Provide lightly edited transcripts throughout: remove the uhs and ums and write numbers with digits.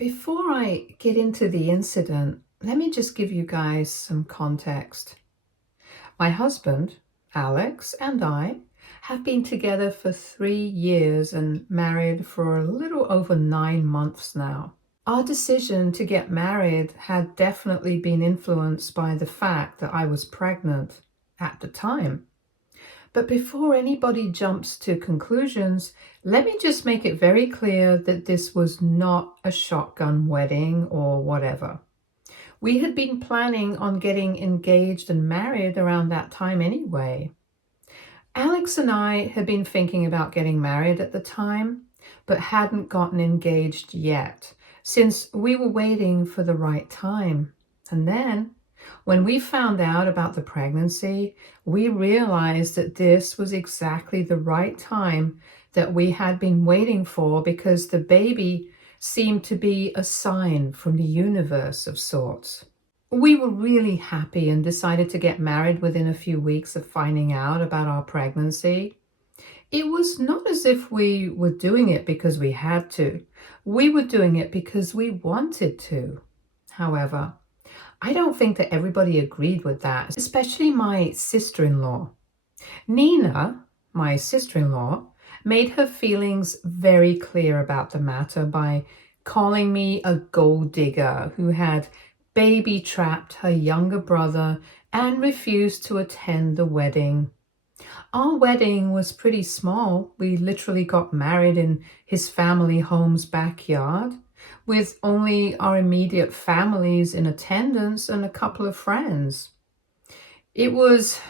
Before I get into the incident, let me just give you guys some context. My husband, Alex, and I have been together for 3 years and married for a little over 9 months now. Our decision to get married had definitely been influenced by the fact that I was pregnant at the time. But before anybody jumps to conclusions, let me just make it very clear that this was not a shotgun wedding or whatever. We had been planning on getting engaged and married around that time anyway. Alex and I had been thinking about getting married at the time, but hadn't gotten engaged yet, since we were waiting for the right time. And then, when we found out about the pregnancy, we realized that this was exactly the right time that we had been waiting for because the baby seemed to be a sign from the universe of sorts. We were really happy and decided to get married within a few weeks of finding out about our pregnancy. It was not as if we were doing it because we had to. We were doing it because we wanted to. However, I don't think that everybody agreed with that, especially my sister-in-law. Nina, my sister-in-law, made her feelings very clear about the matter by calling me a gold digger who had baby trapped her younger brother and refused to attend the wedding. Our wedding was pretty small. We literally got married in his family home's backyard, with only our immediate families in attendance and a couple of friends. It was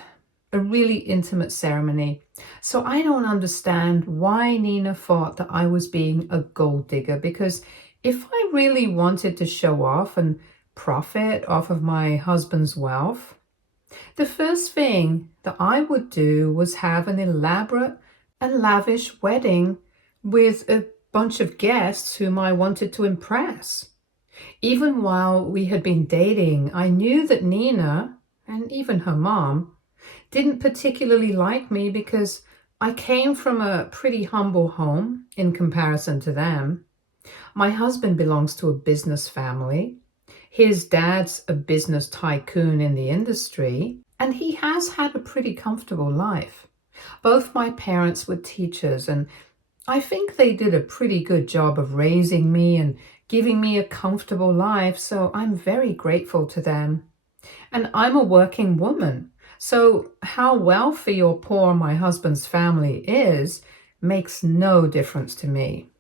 a really intimate ceremony, so I don't understand why Nina thought that I was being a gold digger, because if I really wanted to show off and profit off of my husband's wealth, the first thing that I would do was have an elaborate and lavish wedding with a bunch of guests whom I wanted to impress. Even while we had been dating, I knew that Nina, and even her mom, didn't particularly like me because I came from a pretty humble home in comparison to them. My husband belongs to a business family. His dad's a business tycoon in the industry, and he has had a pretty comfortable life. Both my parents were teachers, and I think they did a pretty good job of raising me and giving me a comfortable life, so I'm very grateful to them. And I'm a working woman, so how wealthy or poor my husband's family is makes no difference to me.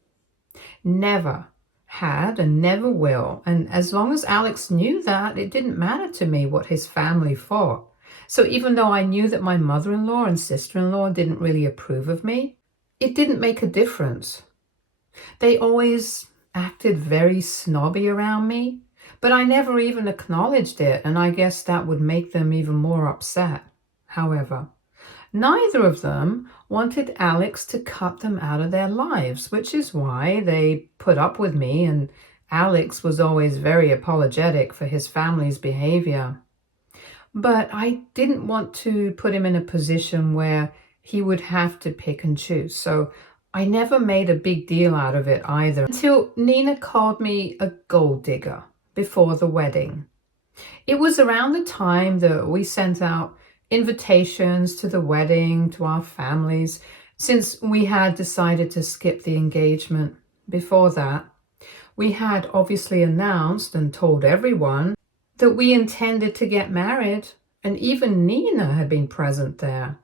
Never had and never will. And as long as Alex knew that, it didn't matter to me what his family thought. So even though I knew that my mother-in-law and sister-in-law didn't really approve of me, it didn't make a difference. They always acted very snobby around me, but I never even acknowledged it, and I guess that would make them even more upset. However, neither of them wanted Alex to cut them out of their lives, which is why they put up with me, and Alex was always very apologetic for his family's behavior. But I didn't want to put him in a position where he would have to pick and choose, so I never made a big deal out of it either, until Nina called me a gold digger before the wedding. It was around the time that we sent out invitations to the wedding to our families, since we had decided to skip the engagement. Before that, we had obviously announced and told everyone that we intended to get married, and even Nina had been present there.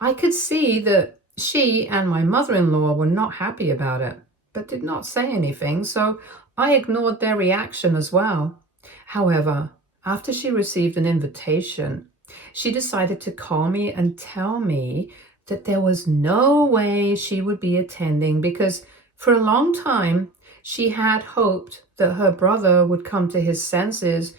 I could see that she and my mother-in-law were not happy about it, but did not say anything, so I ignored their reaction as well. However, after she received an invitation, she decided to call me and tell me that there was no way she would be attending because for a long time she had hoped that her brother would come to his senses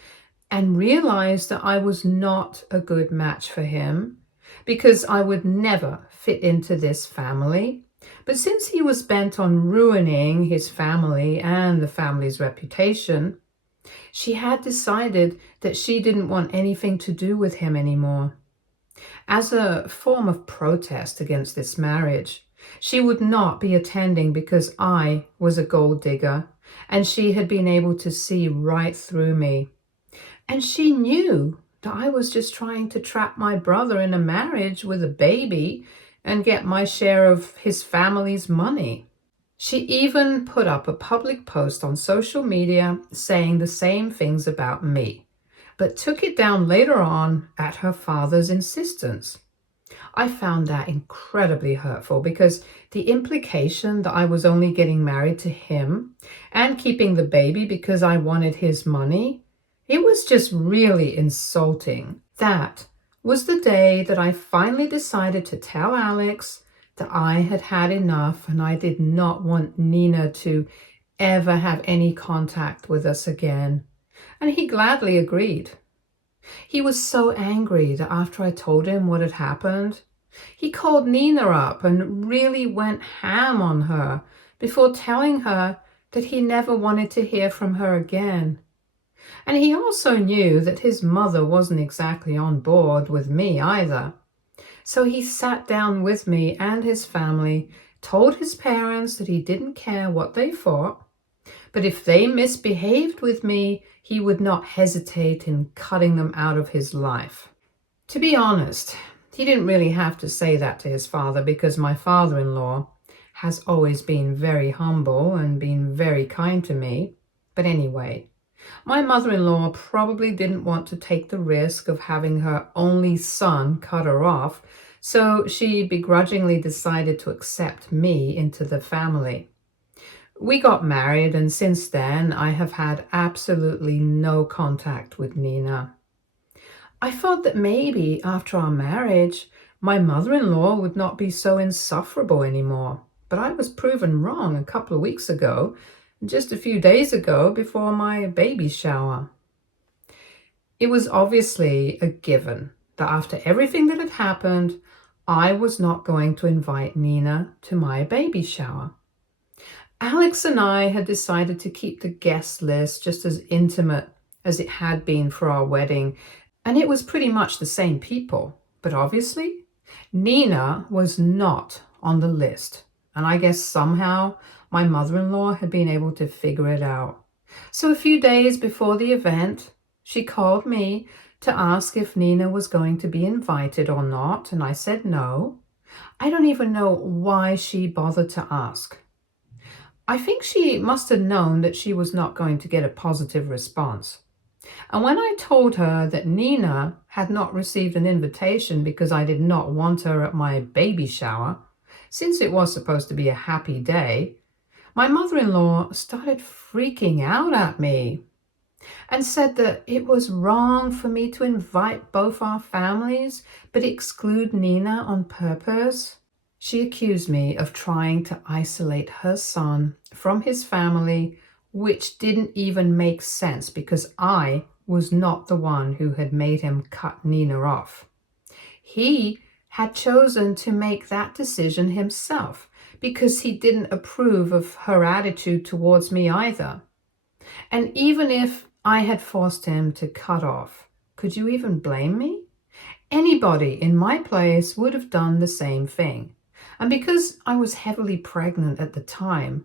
and realize that I was not a good match for him because I would never fit into this family. But since he was bent on ruining his family and the family's reputation, she had decided that she didn't want anything to do with him anymore. As a form of protest against this marriage, she would not be attending because I was a gold digger, and she had been able to see right through me. And she knew that I was just trying to trap my brother in a marriage with a baby and get my share of his family's money. She even put up a public post on social media saying the same things about me, but took it down later on at her father's insistence. I found that incredibly hurtful because the implication that I was only getting married to him and keeping the baby because I wanted his money, it was just really insulting. That was the day that I finally decided to tell Alex that I had had enough and I did not want Nina to ever have any contact with us again. And he gladly agreed. He was so angry that after I told him what had happened, he called Nina up and really went ham on her before telling her that he never wanted to hear from her again. And he also knew that his mother wasn't exactly on board with me either. So he sat down with me and his family, told his parents that he didn't care what they thought, but if they misbehaved with me, he would not hesitate in cutting them out of his life. To be honest, he didn't really have to say that to his father because my father-in-law has always been very humble and been very kind to me. But anyway, my mother-in-law probably didn't want to take the risk of having her only son cut her off, so she begrudgingly decided to accept me into the family. We got married, and since then I have had absolutely no contact with Nina. I thought that maybe after our marriage, my mother-in-law would not be so insufferable anymore, but I was proven wrong a couple of weeks ago, just a few days ago before my baby shower. It was obviously a given that after everything that had happened, I was not going to invite Nina to my baby shower. Alex and I had decided to keep the guest list just as intimate as it had been for our wedding, and it was pretty much the same people. But obviously, Nina was not on the list, and I guess somehow my mother-in-law had been able to figure it out. So a few days before the event, she called me to ask if Nina was going to be invited or not, and I said no. I don't even know why she bothered to ask. I think she must have known that she was not going to get a positive response. And when I told her that Nina had not received an invitation because I did not want her at my baby shower, since it was supposed to be a happy day, my mother-in-law started freaking out at me and said that it was wrong for me to invite both our families but exclude Nina on purpose. She accused me of trying to isolate her son from his family, which didn't even make sense because I was not the one who had made him cut Nina off. He had chosen to make that decision himself because he didn't approve of her attitude towards me either. And even if I had forced him to cut off, could you even blame me? Anybody in my place would have done the same thing. And because I was heavily pregnant at the time,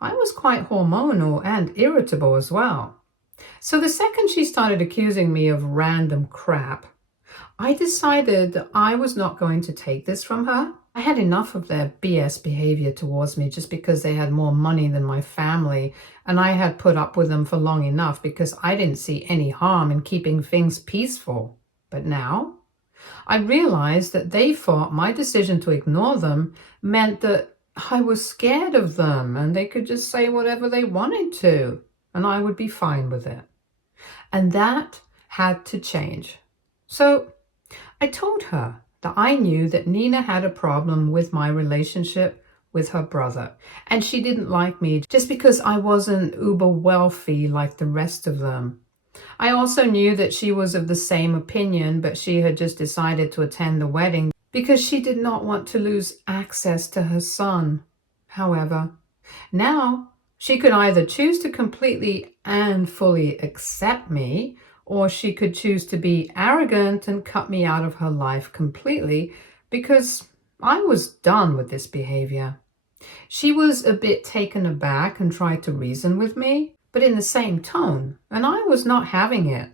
I was quite hormonal and irritable as well. So the second she started accusing me of random crap, I decided that I was not going to take this from her. I had enough of their BS behavior towards me just because they had more money than my family, and I had put up with them for long enough because I didn't see any harm in keeping things peaceful. But now, I realized that they thought my decision to ignore them meant that I was scared of them and they could just say whatever they wanted to, and I would be fine with it. And that had to change. So I told her that I knew that Nina had a problem with my relationship with her brother, and she didn't like me just because I wasn't uber wealthy like the rest of them. I also knew that she was of the same opinion, but she had just decided to attend the wedding because she did not want to lose access to her son. However, now she could either choose to completely and fully accept me, or she could choose to be arrogant and cut me out of her life completely because I was done with this behavior. She was a bit taken aback and tried to reason with me, but in the same tone, and I was not having it.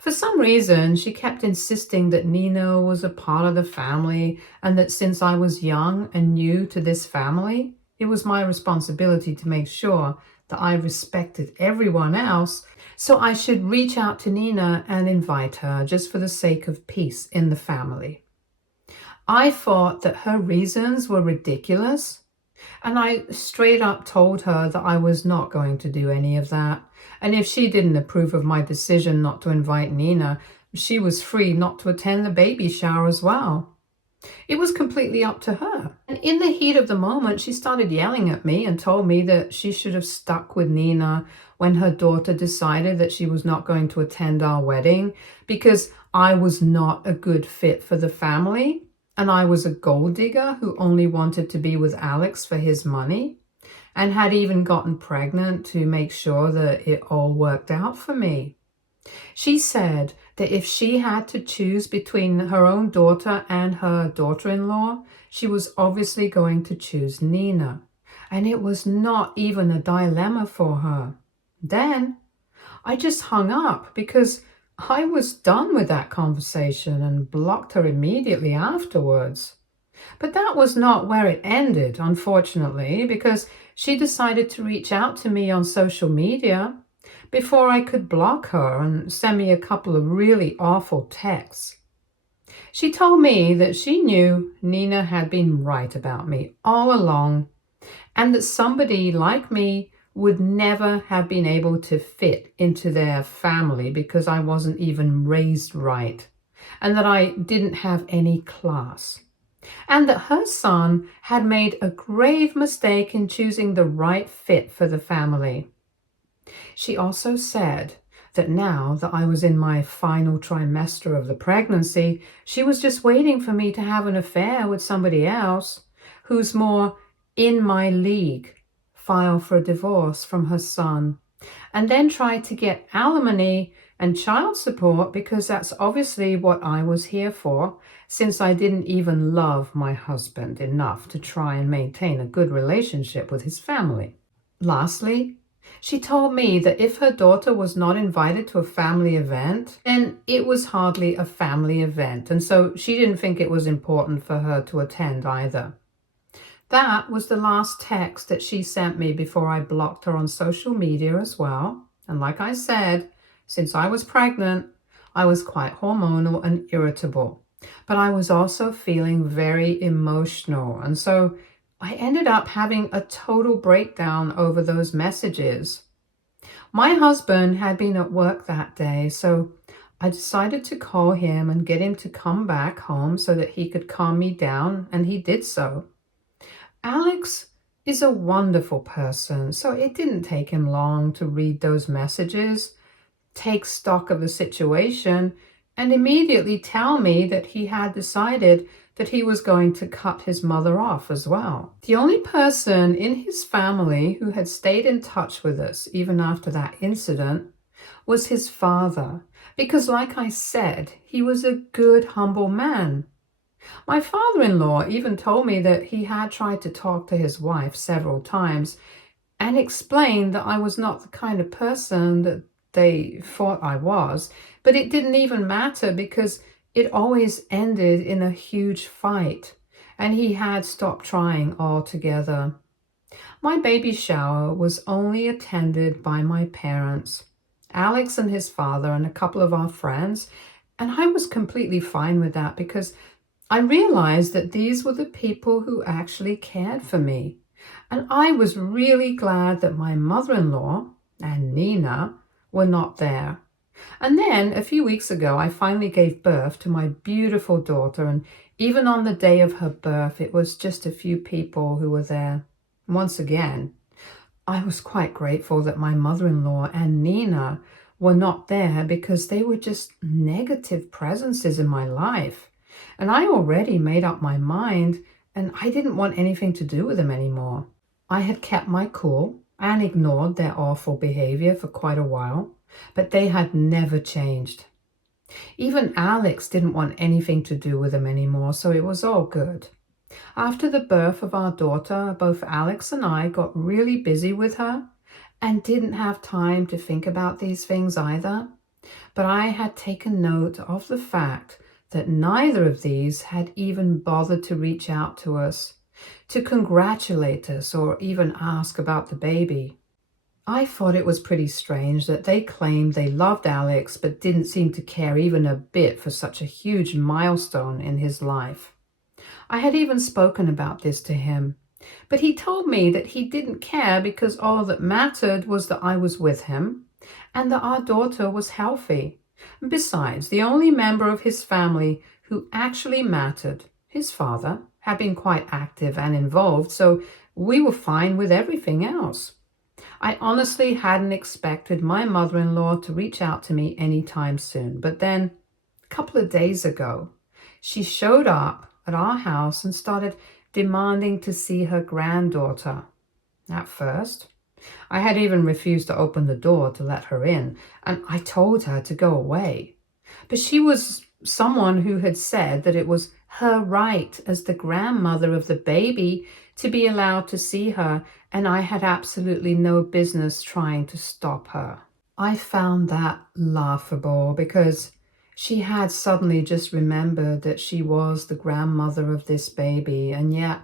For some reason, she kept insisting that Nina was a part of the family and that since I was young and new to this family, it was my responsibility to make sure that I respected everyone else, so I should reach out to Nina and invite her just for the sake of peace in the family. I thought that her reasons were ridiculous, and I straight up told her that I was not going to do any of that. And if she didn't approve of my decision not to invite Nina, she was free not to attend the baby shower as well. It was completely up to her. And in the heat of the moment, she started yelling at me and told me that she should have stuck with Nina when her daughter decided that she was not going to attend our wedding because I was not a good fit for the family. And I was a gold digger who only wanted to be with Alex for his money and had even gotten pregnant to make sure that it all worked out for me. She said that if she had to choose between her own daughter and her daughter-in-law, she was obviously going to choose Nina. And it was not even a dilemma for her. Then I just hung up because I was done with that conversation and blocked her immediately afterwards. But that was not where it ended, unfortunately, because she decided to reach out to me on social media before I could block her and send me a couple of really awful texts. She told me that she knew Nina had been right about me all along and that somebody like me would never have been able to fit into their family because I wasn't even raised right, and that I didn't have any class, and that her son had made a grave mistake in choosing the right fit for the family. She also said that now that I was in my final trimester of the pregnancy, she was just waiting for me to have an affair with somebody else who's more in my league, file for a divorce from her son, and then try to get alimony and child support because that's obviously what I was here for, since I didn't even love my husband enough to try and maintain a good relationship with his family. Lastly, she told me that if her daughter was not invited to a family event, then it was hardly a family event, and so she didn't think it was important for her to attend either. That was the last text that she sent me before I blocked her on social media as well. And like I said, since I was pregnant, I was quite hormonal and irritable. But I was also feeling very emotional. And so I ended up having a total breakdown over those messages. My husband had been at work that day, so I decided to call him and get him to come back home so that he could calm me down, and he did so. Alex is a wonderful person, so it didn't take him long to read those messages, take stock of the situation, and immediately tell me that he had decided that he was going to cut his mother off as well. The only person in his family who had stayed in touch with us even after that incident was his father, because like I said, he was a good, humble man. My father-in-law even told me that he had tried to talk to his wife several times and explained that I was not the kind of person that they thought I was, but it didn't even matter because it always ended in a huge fight, and he had stopped trying altogether. My baby shower was only attended by my parents, Alex and his father, and a couple of our friends, and I was completely fine with that because I realized that these were the people who actually cared for me. And I was really glad that my mother-in-law and Nina were not there. And then a few weeks ago, I finally gave birth to my beautiful daughter. And even on the day of her birth, it was just a few people who were there. Once again, I was quite grateful that my mother-in-law and Nina were not there because they were just negative presences in my life. And I already made up my mind, and I didn't want anything to do with them anymore. I had kept my cool and ignored their awful behavior for quite a while, but they had never changed. Even Alex didn't want anything to do with them anymore, so it was all good. After the birth of our daughter, both Alex and I got really busy with her and didn't have time to think about these things either. But I had taken note of the fact that neither of these had even bothered to reach out to us, to congratulate us, or even ask about the baby. I thought it was pretty strange that they claimed they loved Alex but didn't seem to care even a bit for such a huge milestone in his life. I had even spoken about this to him, but he told me that he didn't care because all that mattered was that I was with him and that our daughter was healthy. Besides, the only member of his family who actually mattered, his father, had been quite active and involved, so we were fine with everything else. I honestly hadn't expected my mother-in-law to reach out to me anytime soon, but then a couple of days ago, she showed up at our house and started demanding to see her granddaughter. At first, I had even refused to open the door to let her in, and I told her to go away. But she was someone who had said that it was her right as the grandmother of the baby to be allowed to see her, and I had absolutely no business trying to stop her. I found that laughable because she had suddenly just remembered that she was the grandmother of this baby, and yet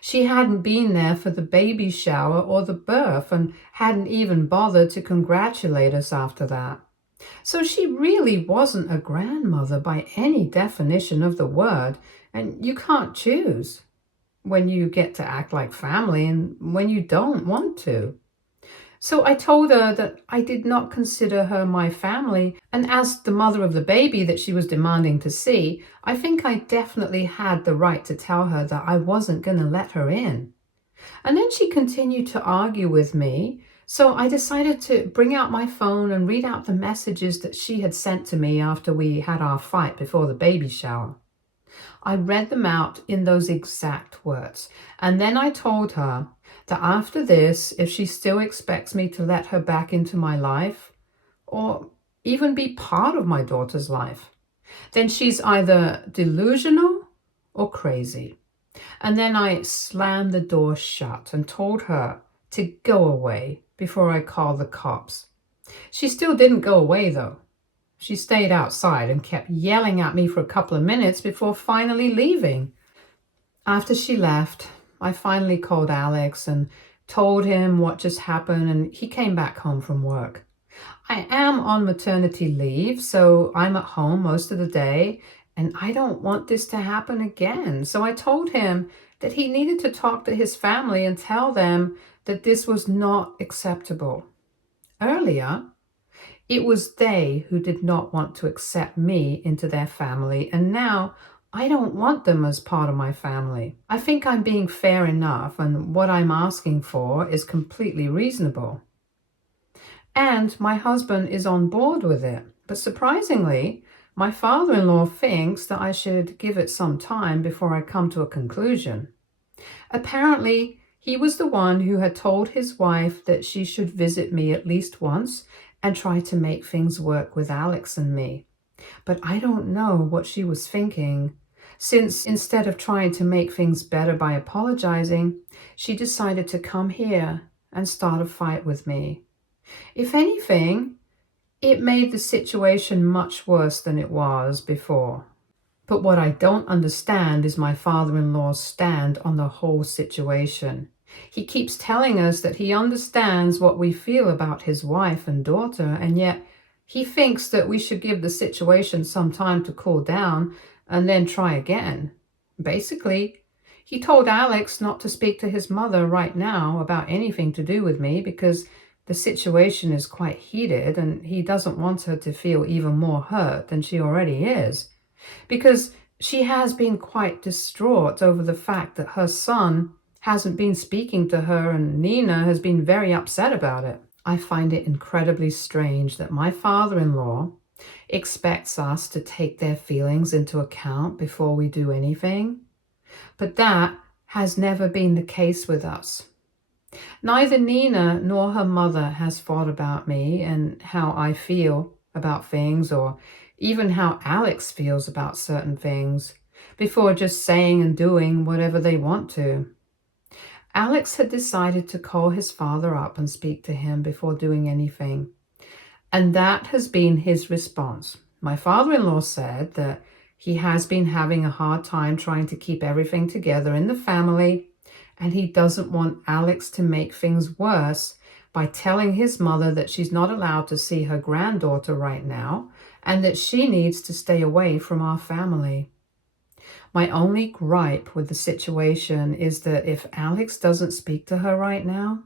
she hadn't been there for the baby shower or the birth and hadn't even bothered to congratulate us after that. So she really wasn't a grandmother by any definition of the word, and you can't choose when you get to act like family and when you don't want to. So I told her that I did not consider her my family, and as the mother of the baby that she was demanding to see, I think I definitely had the right to tell her that I wasn't going to let her in. And then she continued to argue with me, so I decided to bring out my phone and read out the messages that she had sent to me after we had our fight before the baby shower. I read them out in those exact words, and then I told her that after this, if she still expects me to let her back into my life, or even be part of my daughter's life, then she's either delusional or crazy. And then I slammed the door shut and told her to go away before I called the cops. She still didn't go away though. She stayed outside and kept yelling at me for a couple of minutes before finally leaving. After she left, I finally called Alex and told him what just happened, and he came back home from work. I am on maternity leave, so I'm at home most of the day, and I don't want this to happen again. So I told him that he needed to talk to his family and tell them that this was not acceptable. Earlier, it was they who did not want to accept me into their family, and now I don't want them as part of my family. I think I'm being fair enough, and what I'm asking for is completely reasonable. And my husband is on board with it. But surprisingly, my father-in-law thinks that I should give it some time before I come to a conclusion. Apparently, he was the one who had told his wife that she should visit me at least once and try to make things work with Alex and me. But I don't know what she was thinking, since instead of trying to make things better by apologizing, she decided to come here and start a fight with me. If anything, it made the situation much worse than it was before. But what I don't understand is my father-in-law's stand on the whole situation. He keeps telling us that he understands what we feel about his wife and daughter, and yet he thinks that we should give the situation some time to cool down and then try again. Basically, he told Alex not to speak to his mother right now about anything to do with me because the situation is quite heated and he doesn't want her to feel even more hurt than she already is, because she has been quite distraught over the fact that her son hasn't been speaking to her, and Nina has been very upset about it. I find it incredibly strange that my father-in-law expects us to take their feelings into account before we do anything, but that has never been the case with us. Neither Nina nor her mother has thought about me and how I feel about things, or even how Alex feels about certain things. before just saying and doing whatever they want to. Alex had decided to call his father up and speak to him before doing anything. And that has been his response. My father-in-law said that he has been having a hard time trying to keep everything together in the family, and he doesn't want Alex to make things worse by telling his mother that she's not allowed to see her granddaughter right now and that she needs to stay away from our family. My only gripe with the situation is that if Alex doesn't speak to her right now,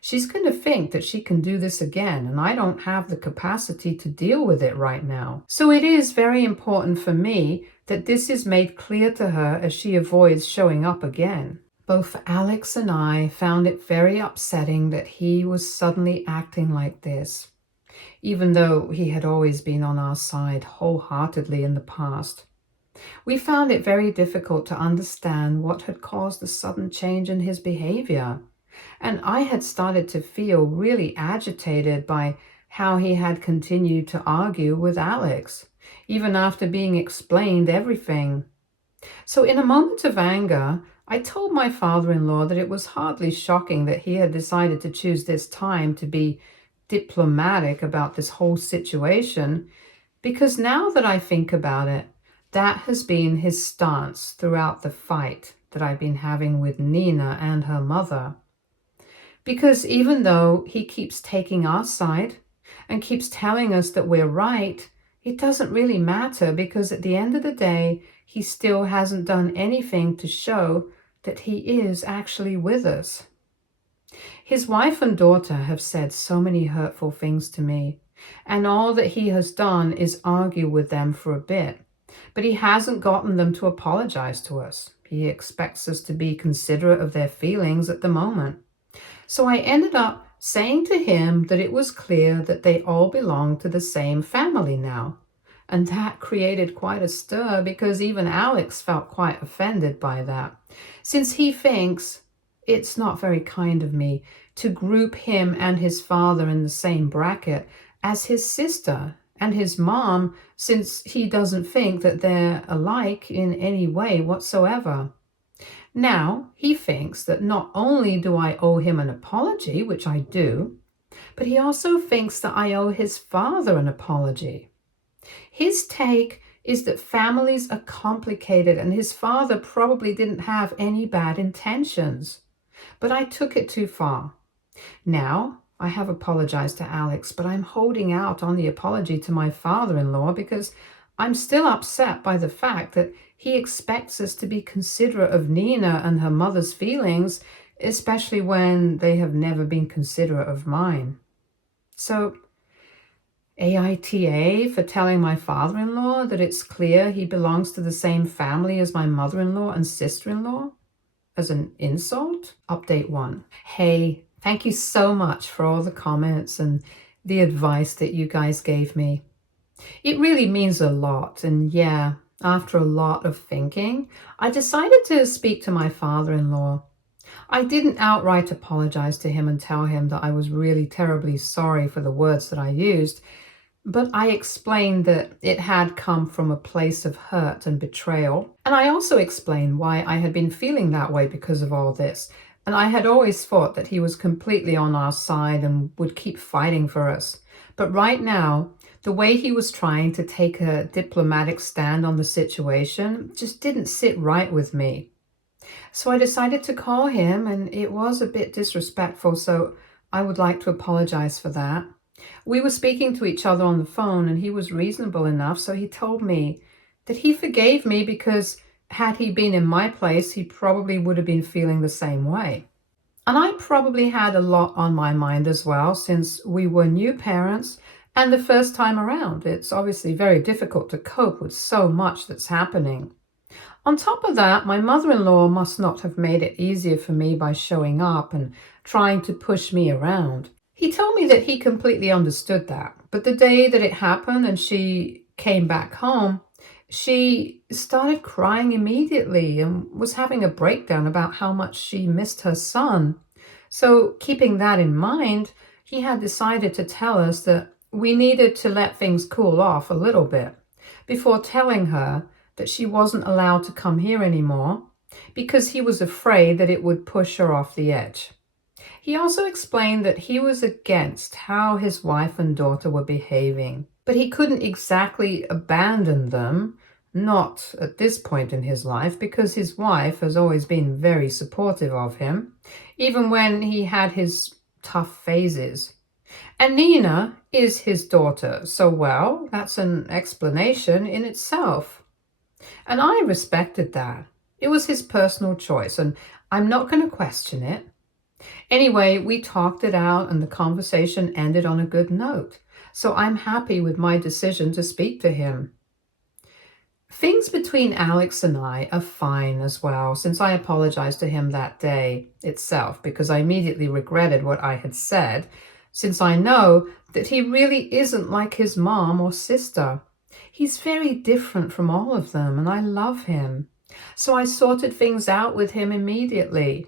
she's going to think that she can do this again, and I don't have the capacity to deal with it right now. So it is very important for me that this is made clear to her as she avoids showing up again. Both Alex and I found it very upsetting that he was suddenly acting like this, even though he had always been on our side wholeheartedly in the past. We found it very difficult to understand what had caused the sudden change in his behavior. And I had started to feel really agitated by how he had continued to argue with Alex, even after being explained everything. So in a moment of anger, I told my father-in-law that it was hardly shocking that he had decided to choose this time to be diplomatic about this whole situation, because now that I think about it, that has been his stance throughout the fight that I've been having with Nina and her mother. Because even though he keeps taking our side and keeps telling us that we're right, it doesn't really matter, because at the end of the day, he still hasn't done anything to show that he is actually with us. His wife and daughter have said so many hurtful things to me, and all that he has done is argue with them for a bit. But he hasn't gotten them to apologize to us. He expects us to be considerate of their feelings at the moment. So I ended up saying to him that it was clear that they all belong to the same family now. And that created quite a stir, because even Alex felt quite offended by that, since he thinks it's not very kind of me to group him and his father in the same bracket as his sister and his mom, since he doesn't think that they're alike in any way whatsoever. Now, he thinks that not only do I owe him an apology, which I do, but he also thinks that I owe his father an apology. His take is that families are complicated and his father probably didn't have any bad intentions. But I took it too far. Now, I have apologized to Alex, but I'm holding out on the apology to my father-in-law because I'm still upset by the fact that he expects us to be considerate of Nina and her mother's feelings, especially when they have never been considerate of mine. So, AITA for telling my father-in-law that it's clear he belongs to the same family as my mother-in-law and sister-in-law as an insult? Update 1. Hey, thank you so much for all the comments and the advice that you guys gave me. It really means a lot, and yeah, after a lot of thinking, I decided to speak to my father-in-law. I didn't outright apologize to him and tell him that I was really terribly sorry for the words that I used, but I explained that it had come from a place of hurt and betrayal. And I also explained why I had been feeling that way because of all this. And I had always thought that he was completely on our side and would keep fighting for us. But right now, the way he was trying to take a diplomatic stand on the situation just didn't sit right with me. So I decided to call him, and it was a bit disrespectful, so I would like to apologize for that. We were speaking to each other on the phone, and he was reasonable enough, so he told me that he forgave me because had he been in my place, he probably would have been feeling the same way. And I probably had a lot on my mind as well, since we were new parents and the first time around. It's obviously very difficult to cope with so much that's happening. On top of that, my mother-in-law must not have made it easier for me by showing up and trying to push me around. He told me that he completely understood that, but the day that it happened and she came back home, she started crying immediately and was having a breakdown about how much she missed her son. So keeping that in mind, he had decided to tell us that we needed to let things cool off a little bit before telling her that she wasn't allowed to come here anymore because he was afraid that it would push her off the edge. He also explained that he was against how his wife and daughter were behaving, but he couldn't exactly abandon them, not at this point in his life, because his wife has always been very supportive of him, even when he had his tough phases. And Nina is his daughter, so well, that's an explanation in itself. And I respected that. It was his personal choice, and I'm not going to question it. Anyway, we talked it out and the conversation ended on a good note, so I'm happy with my decision to speak to him. Things between Alex and I are fine as well, since I apologized to him that day itself because I immediately regretted what I had said, since I know that he really isn't like his mom or sister. He's very different from all of them, and I love him. So I sorted things out with him immediately.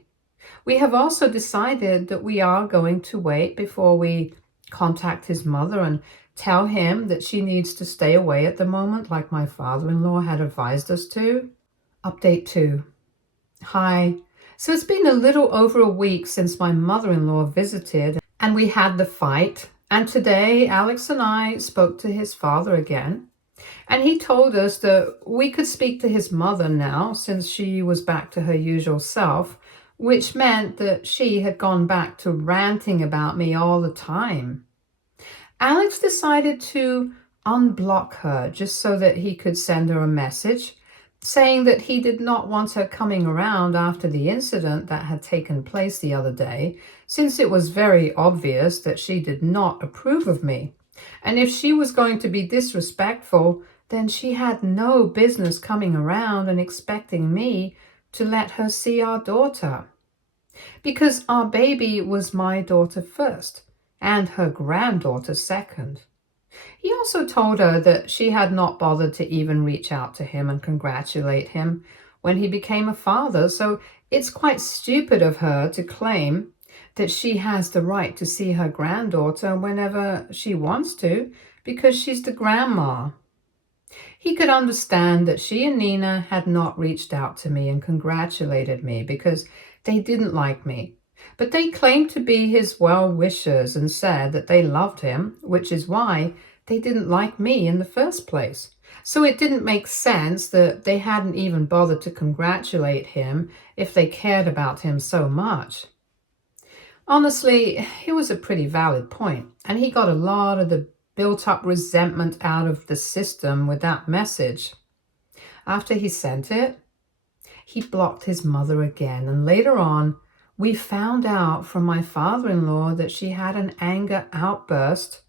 We have also decided that we are going to wait before we contact his mother and tell him that she needs to stay away at the moment, like my father-in-law had advised us to. Update 2. Hi. So it's been a little over a week since my mother-in-law visited and we had the fight. And today Alex and I spoke to his father again. And he told us that we could speak to his mother now since she was back to her usual self, which meant that she had gone back to ranting about me all the time. Alex decided to unblock her just so that he could send her a message saying that he did not want her coming around after the incident that had taken place the other day, since it was very obvious that she did not approve of me. And if she was going to be disrespectful, then she had no business coming around and expecting me to let her see our daughter. Because our baby was my daughter first, and her granddaughter second. He also told her that she had not bothered to even reach out to him and congratulate him when he became a father, so it's quite stupid of her to claim that she has the right to see her granddaughter whenever she wants to, because she's the grandma. He could understand that she and Nina had not reached out to me and congratulated me because they didn't like me. But they claimed to be his well-wishers and said that they loved him, which is why they didn't like me in the first place. So it didn't make sense that they hadn't even bothered to congratulate him if they cared about him so much. Honestly, it was a pretty valid point, and he got a lot of the built-up resentment out of the system with that message. After he sent it, he blocked his mother again, and later on, we found out from my father-in-law that she had an anger outburst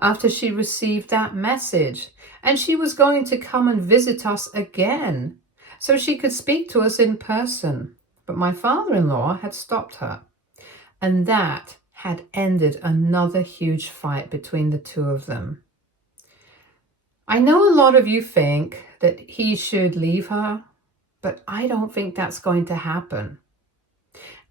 after she received that message, and she was going to come and visit us again so she could speak to us in person. But my father-in-law had stopped her, and that had ended another huge fight between the two of them. I know a lot of you think that he should leave her, but I don't think that's going to happen.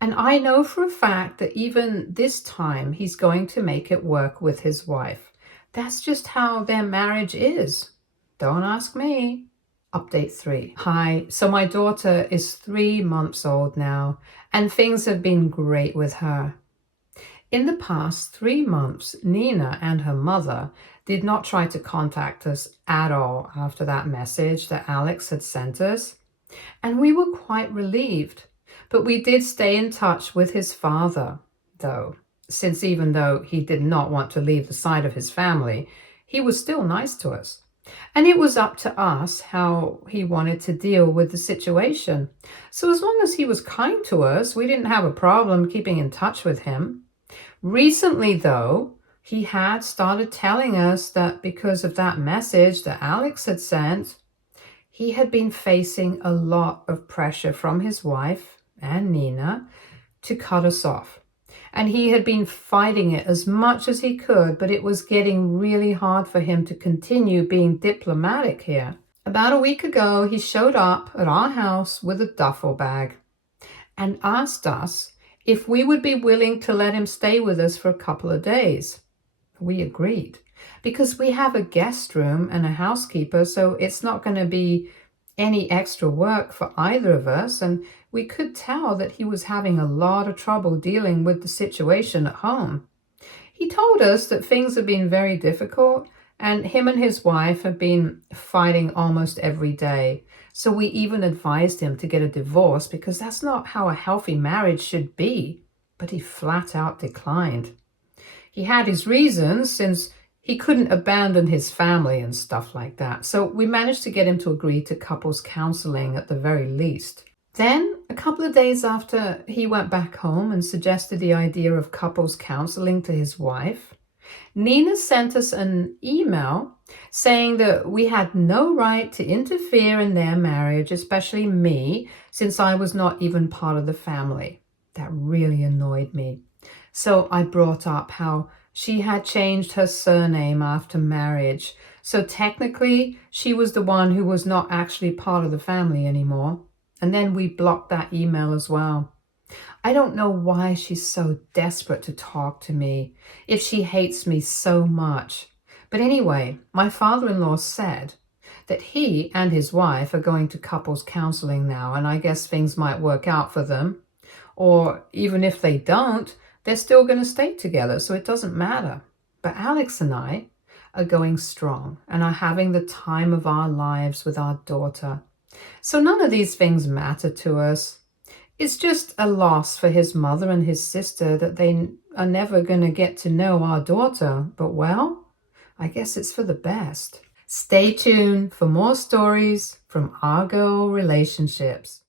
And I know for a fact that even this time he's going to make it work with his wife. That's just how their marriage is. Don't ask me. Update 3. Hi, so my daughter is 3 months old now, and things have been great with her. In the past 3 months, Nina and her mother did not try to contact us at all after that message that Alex had sent us, and we were quite relieved. But we did stay in touch with his father, though, since even though he did not want to leave the side of his family, he was still nice to us. And it was up to us how he wanted to deal with the situation. So as long as he was kind to us, we didn't have a problem keeping in touch with him. Recently, though, he had started telling us that because of that message that Alex had sent, he had been facing a lot of pressure from his wife and Nina to cut us off. And he had been fighting it as much as he could, but it was getting really hard for him to continue being diplomatic here. About a week ago, he showed up at our house with a duffel bag and asked us if we would be willing to let him stay with us for a couple of days. We agreed because we have a guest room and a housekeeper, so it's not going to be any extra work for either of us, and we could tell that he was having a lot of trouble dealing with the situation at home. He told us that things have been very difficult, and him and his wife have been fighting almost every day. So we even advised him to get a divorce because that's not how a healthy marriage should be. But he flat out declined. He had his reasons, since he couldn't abandon his family and stuff like that. So we managed to get him to agree to couples counseling at the very least. Then, a couple of days after he went back home and suggested the idea of couples counseling to his wife, Nina sent us an email saying that we had no right to interfere in their marriage, especially me, since I was not even part of the family. That really annoyed me. So I brought up how she had changed her surname after marriage. So technically, she was the one who was not actually part of the family anymore. And then we blocked that email as well. I don't know why she's so desperate to talk to me if she hates me so much. But anyway, my father-in-law said that he and his wife are going to couples counseling now, and I guess things might work out for them. Or even if they don't, they're still going to stay together, so it doesn't matter. But Alex and I are going strong and are having the time of our lives with our daughter. So none of these things matter to us. It's just a loss for his mother and his sister that they are never going to get to know our daughter. But well, I guess it's for the best. Stay tuned for more stories from Our Girl Relationships.